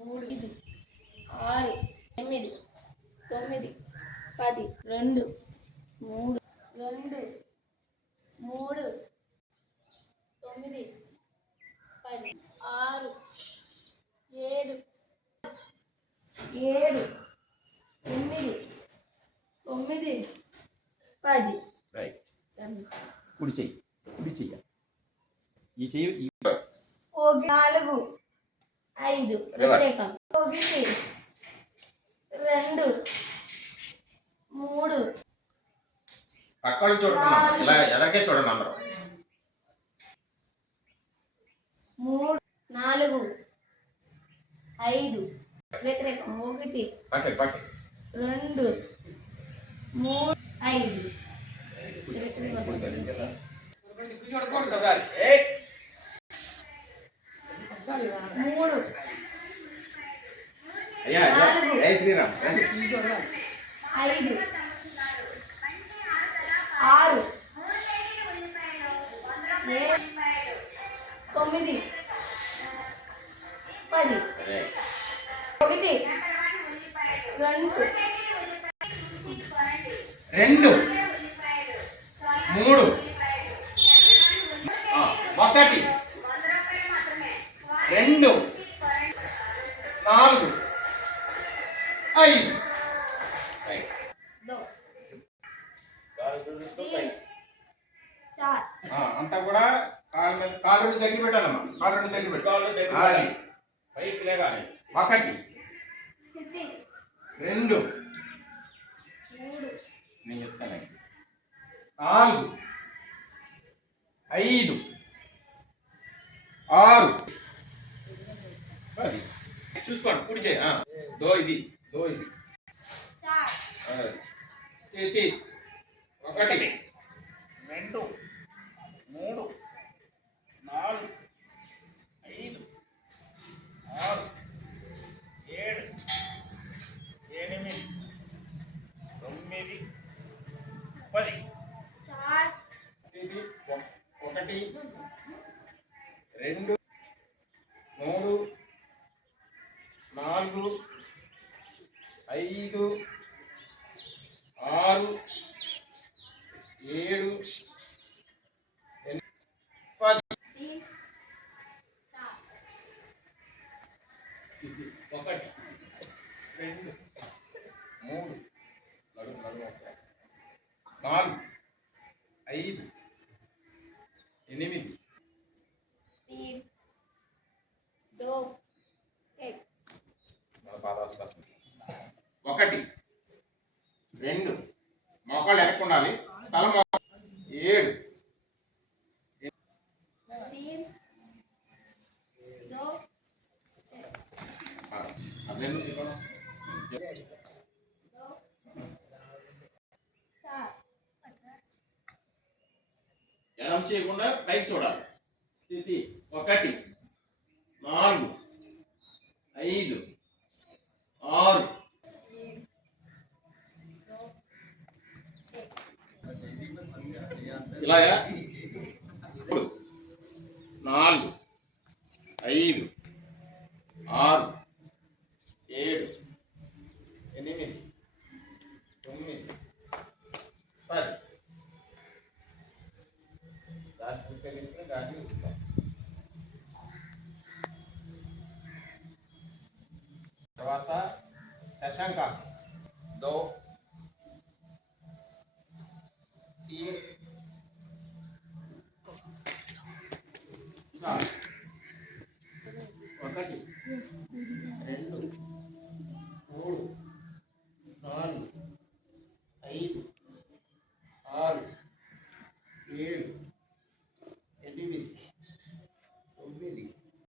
3 6 8 9 10 2 3 2 3 9 10 6 7 7 8 9 10 right కుడి చెయ్యి కుడి చెయ్యి ఈ చెయ్యి 4 5 వ్యతిరేకం 1 2 3 పక్కన చూడండి ఇలా ఎలాగే చూడండి అందరూ 3 4 5 వ్యతిరేకం 1 పట్టే 2 3 5 3 అయ్యా జై శ్రీరామ్ 5 6 7 9 10 1 2 3 ఒకటి 2 4 5 అంతా కూడా కాలు రెండు దగ్గర పెట్టాలమ్మా కాలు రెండు దగ్గర పెట్టాలి పైకి లేగాలి 1 2 నేను చెప్తాను 4 5 6 10 చూసుకోండి కుడి చేయి దో ఇది స్థితి 1 2 3 4 5 6 7 8 9 10 ఇది 1 2 3 4 5 6 7 10 ఇది 1 2 3 4 5 8 3 2 1 1 2 మోకాళ్ళు ఎక్కుండాలి తల 7 ఎడం చేయకుండా పైకి చూడాలి స్థితి 1 4 5 6 ఇలాగా 4 5 6 7 8 9 10 తర్వాత శశాంకాసనం 2 3 1 2 3 4 5 6